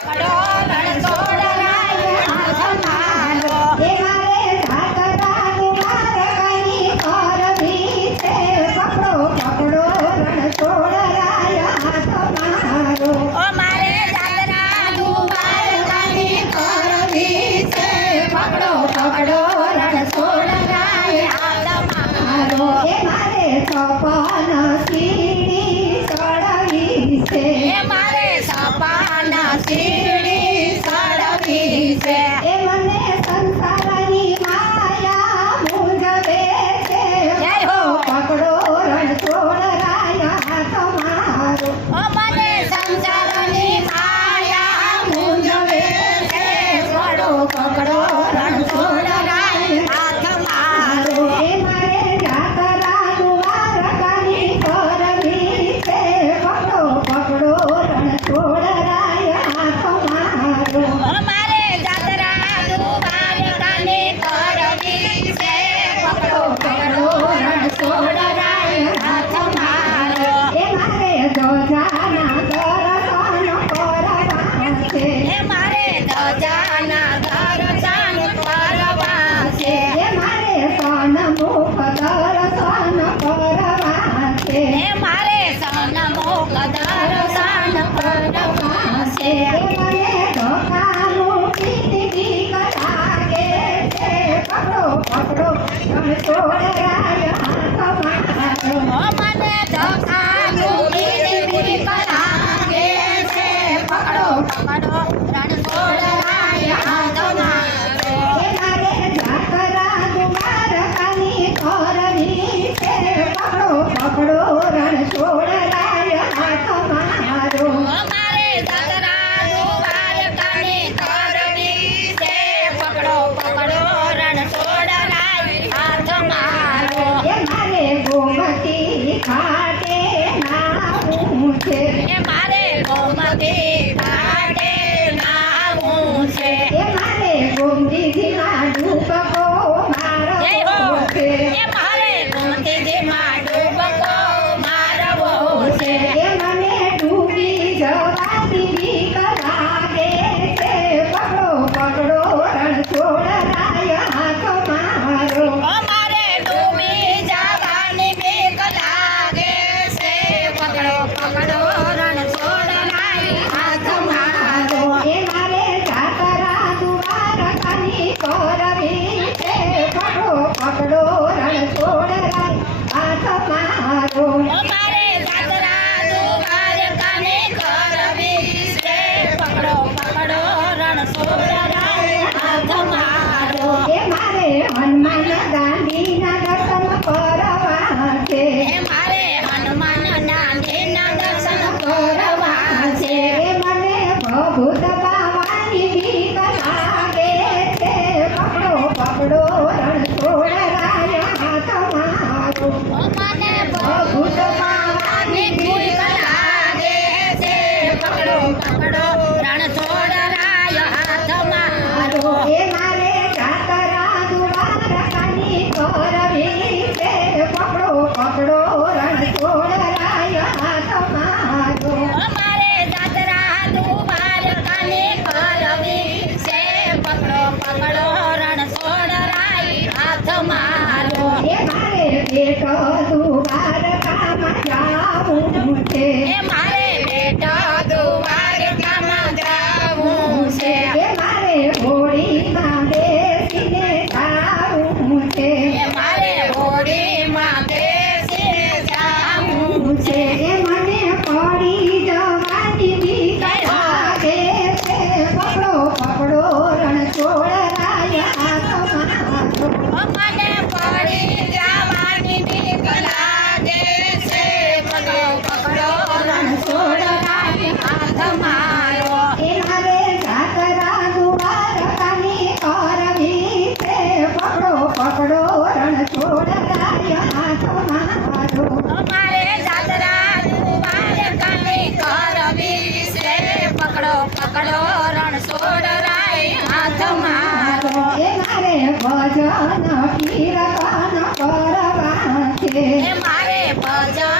પકડો રણ છોડરાય હાથ મારો એ મારે જાતરા દુવાર કઈ કરવી છે પકડો પકડો રણ છોડરાય હાથ મારો ઓ મારે જાતરા દુવાર કઈ કરવી છે પકડો પકડો રણ છોડરાય હાથ મારો એ મારે સપન સીડી ચડવી છે એ મારે સપન સીડી ચડવી છે એ મને સંસારની માયા મૂંઝવે છે જય હો પકડો રણ છોડરાય હાથ મારો ઓ મને સંસારની માયા મૂંઝવે છે છોડો પકડો રણ છોડરાય હાથ મારો એ મારે જાતરા દ્વારકાની કરવી છે પકડો પકડો રણ છોડરાય હાથ મારો અમારે જાતરા દ્વારકાની કરવી છે પકડો પકડો રણ છોડરાય હાથ મારો એ મારે ધજાના દર્શન કરવા છે એ મારે ધજાના દર્શન કરવા છે એ મારે સન્મુખ દર્શન કરવા છે એ મારે સન્મુખ દર્શન કરવા છે એ મને ધોકાનું પીતી લાગે છે પકડો પકડો રણ છોડરાય હાથ મારો ઓ મને ધોકાનું પીતી લાગે છે પકડો પકડો રણ છોડરાય હાથ મારો એ મારે જાતરા દ્વારકાની કરવી છે પકડો પકડો રણ છોડરાય હાથ મારો અમારે જાતરા દ્વારકાની કરવી છે પકડો પકડો રણ છોડરાય હાથ મારો એ મારે ગોમતી ઘાટે નાવું છે એ મારે ગોમતી ઘાટે નાવું છે એ મારે ગોમતીજીમાં ડૂબકો મારવો છે એ મારે ગોમતીજીમાં ડૂબકો મારવો છે એ મને ડૂબી જવાની બીક લાગે છે પકડો પકડો રણ છોડરાય હાથ મારો અમારે ડૂબી જવાની બીક લાગે છે પકડો પકડો રણ છોડરાય હાથ મારો એ મારે જાતરા દ્વારકાની કરવી છે પકડો પકડો રણ છોડરાય હાથ મારો અમારે જાતરા દ્વારકાની કરવી છે પકડો પકડો રણ છોડરાય હાથ મારો એ મારે હનુમાન ગાંધીના દર્શન કરવા છે એ મારે હનુમાન ગાંધીના દર્શન કરવા છે એ મને ભભૂત બાવાની બીક લાગે છે પકડો પકડો રણ છોડરાય હાથ મારો મને ભભૂત બાવાની બીક લાગે છે પકડો પકડો રણ છોડરાય હાથ મારો એ મારે જાતરા દ્વારકાની કરવી છે પકડો પકડો રણ છોડરાય હાથ મારો અમારે જાતરા દ્વારકાની કરવી છે પકડો પકડો રણ છોડરાય હાથ મારો એ મારે બેટ દ્વારકામાં જાવું છે એ મારે બેટ દ્વારકામાં જાવું છે એ મારે હોળીમાં બેસીને જાવું છે એ મારે હોળીમાં બેસીને જાવું છે એ મને પડી જવાની બીક લાગે છે પકડો પકડો રણ છોડરાય હાથ મારો મને પડી જવાની બીક લાગે છે પકડો પકડો રણ છોડરાય હાથ મારો એ મારે જાતરા દ્વારકાની કરવી છે પકડો પકડો રણ છોડરાય હાથ મારો અમારે જાતરા દ્વારકાની કરવી છે પકડો પકડો રણ છોડરાય હાથ મારો એ મારે ભજન કીર્તન કરવા છે એ મારે ભજન